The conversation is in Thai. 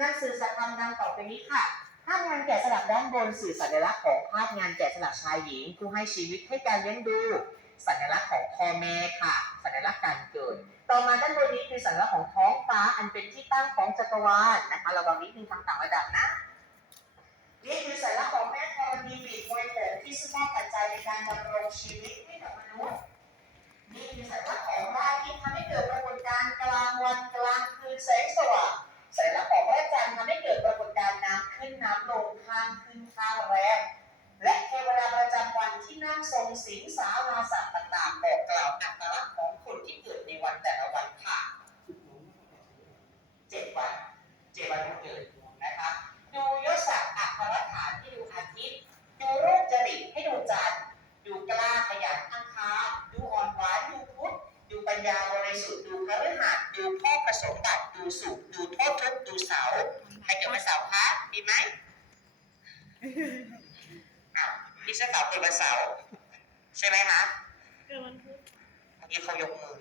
งานสื่อสัตว์ธรดังต่อไปนี้ค่ะภาพงานแกะสลักด้านบนสื่อสัญลักษณ์ของภาพงานแกะสลักชายหญิงผู้ให้ชีวิตให้การเลี้ยงดู สัญลักษณ์ของพ่อแม่ค่ะ สัญลักษณ์การเกิด ต่อมาด้านบนนี้คือสัญลักษณ์ของท้องฟ้าอันเป็นที่ตั้งของจักรวาลนะคะระวังนิดนึงทางต่างระดับนะนี่คือสัญลักษณ์ของแม่ธรณีบีบมวยผมที่ซึ่งมอบปัจจัยในการดำรงชีวิตให้กับมนุษย์ ข้างขึ้นข้างแรมและเทวดาประจำวันที่นั่งทรงสิงสาราสัตว์ต่างๆบอกกล่าวอัตลักษณ์ของคนที่เกิดในวันแต่ละวันค่ะเจ็ดวันเจ็ดวันเกิดนะคะดูยศศักดิ์อัครฐานที่ดูอาทิตย์ ดูโรคจริตให้ดูจันทร์ดูกล้าขยันอังคารดูอ่อนหวานดูพุธดูปัญญาบริสุทธิ์ดูพระฤหัสดูพ่อผสมบัติดูสุขดูโทษทุกข์ พี่เสื้อขาวเกิดวันเสาร์ใช่ไหมคะเกิดวันพุธอันนี้เขายกมือ